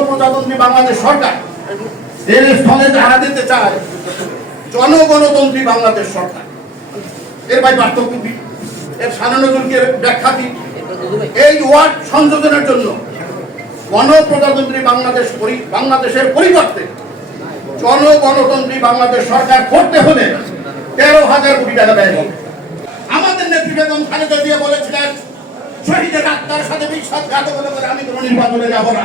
প্রজাতন্ত্রী বাংলাদেশ সরকার। এর স্থলে যারা দিতে চায় জনগণতন্ত্রী বাংলাদেশ সরকার। এর ভাই পার্থক্য কি? এর সাধারণকে ব্যাখ্যা কি? এই ওয়ার্ড সংযোজনের জন্য গণপ্রজাতন্ত্রী বাংলাদেশ বাংলাদেশের পরিবর্তে জনগণতন্ত্রী বাংলাদেশ সরকার করতে হলে তেরো হাজার কোটি টাকা ব্যয় হবে। আমাদের নেত্রী বেগম খালেদা জিয়া বলেছিলেন, শহীদের আত্মার সাথে বিশ্বাসঘাতকতা করে আমি কোনো নির্বাচনে যাব না।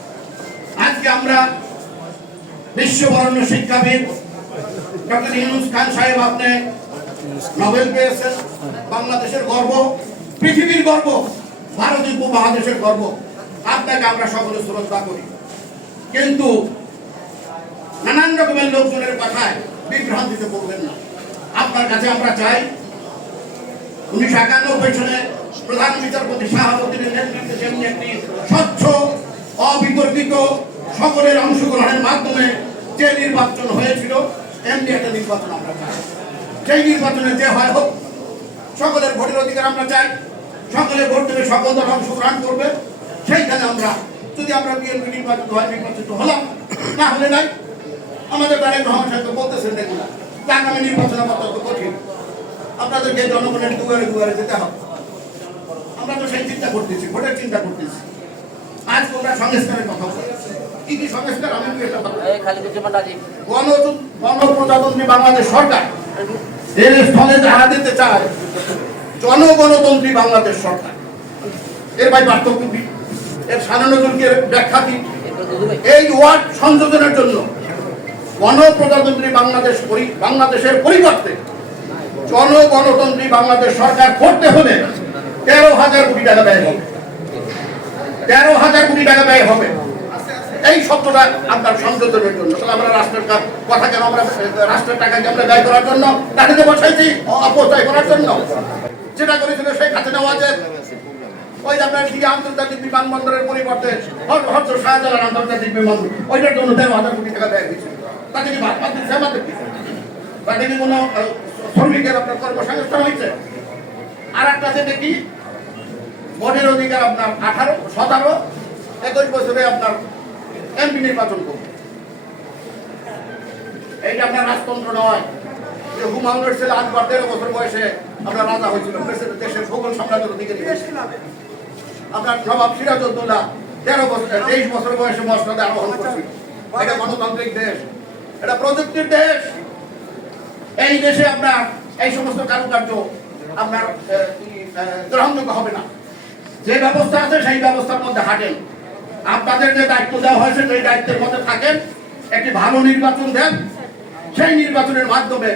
আজকে আমরা বিশ্ববরণ্য শিক্ষাবিদ ডক্টর ইউনুস খান সাহেব আপনি নোবেল পেয়েছেন, বাংলাদেশের গর্ব, পৃথিবীর গর্ব, ভারতীয় উপমহাদেশের গর্ব। আপনাকে আমরা সকলে শ্রদ্ধা করি। কিন্তু নানান রকমের লোকজনের কথায় বিভ্রান্তিতে পড়বেন না। আপনার কাছে আমরা চাই, উনিশশো একানব্বই সালে প্রধান বিচারপতি শাহাবুদ্দিনের নেতৃত্বে যেমনি একটি স্বচ্ছ, অবিতর্কিত সকলের অংশগ্রহণের মাধ্যমে যে নির্বাচন হয়েছিল এমনি একটা নির্বাচন আমরা চাই। সেই নির্বাচনে যে হয় হোক, সকলের ভোটের অধিকার আমরা চাই, সকলে ভোট দেবে সকল দল অংশগ্রহণ করবে। সেইখানে আমরা, যদি আমরা বিএনপি নির্বাচিত হয়, নির্বাচিত হলাম না হলে নাই। আমাদের তারেক রহমান সাহেব তো বলতেছেন রেগুলার যে আগামী নির্বাচন আমার তত কঠিন। আপনাদেরকে জনগণের দুয়ারে দুয়ারে যেতে হবে। আমরা তো সেই চিন্তা করতেছি, ভোটের চিন্তা করতেছি। আজ তোমরা সংস্কারের কথা কি কি সংস্কার আমি একটু এটা বলব। এই খালিদুজ্জামান রাজীব গণ গণপ্রজাতন্ত্রী বাংলাদেশ সরকার এর স্থলে যারা দিতে চায় জনগণতন্ত্রী বাংলাদেশ সরকার। এর ভাই পার্থক্য কি? এর সাধারণকে ব্যাখ্যা কি? এই ওয়ার্ড সংযোজনের জন্য গণপ্রজাতন্ত্রী বাংলাদেশ বাংলাদেশের পরিবর্তে জনগণতন্ত্রী বাংলাদেশ সরকার করতে হলে তেরো হাজার কোটি টাকা ব্যয় হবে। তেরো হাজার কোটি টাকা ব্যয় হবে। এই শব্দটা আপনার সংযোজনের জন্য। তাহলে আমরা রাষ্ট্রের কথা কেন আমরা, রাষ্ট্রের টাকাকে আমরা ব্যয় করার জন্য? টাকাকে বসাইছি অপচয় করার জন্য। যেটা করেছিল সেই কাছে নেওয়া যে ওই যে আপনার দিকে আন্তর্জাতিক বিমানবন্দরের পরিবর্তে হর- হরজ শাহজালাল আন্তর্জাতিক বিমানবন্দর। ওইটার জন্য তেরো হাজার কোটি টাকা ব্যয় হয়েছিল। তাতে কি বাদ বাদ দিচ্ছে আমাদের কি? তাতে কি কোনো শ্রমিকের আপনার কর্মসংস্থান হয়েছে? আর একটা একটাতে দেখি, ভোটের অধিকার আপনার আঠারো। সতেরো একুশ বছরে আপনার এমপি নির্বাচন করবে। এইটা আপনার রাজতন্ত্র নয়। যে হুমায়ুনের ছেলে আকবর দেড় বছর বয়সে আপনার রাজা হয়েছিল। দেশের ভূগোল সাম্রাজ্যের হয়েছিল আপনার নবাব সিরাজউদ্দৌলা তেরো বছর তেইশ বছর বয়সে মসনদে আরোহণ করছিল। এটা গণতান্ত্রিক দেশ। এটা প্রযুক্তির দেশ। এই দেশে আপনার এই সমস্ত কারুকার্য আপনার গ্রহণযোগ্য হবে না। যে ব্যবস্থা আছে, সেই ব্যবস্থার মধ্যে হাঁটেন। আপনাদের যে দায়িত্ব দেওয়া হয়েছে, সেই দায়িত্বের মধ্যে থাকেন, একটি ভালো নির্বাচন দেন। সেই নির্বাচনের মাধ্যমে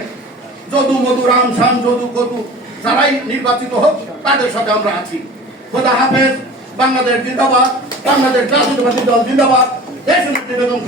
যদু মধু, রাম শাম যদু গদু যারাই নির্বাচিত হোক, তাদের সাথে আমরা আছি। খোদা হাফেজ, বাংলাদেশ জিন্দাবাদ, বাংলাদেশ জাতীয়তাবাদী দল জিন্দাবাদ। দেশ বেগম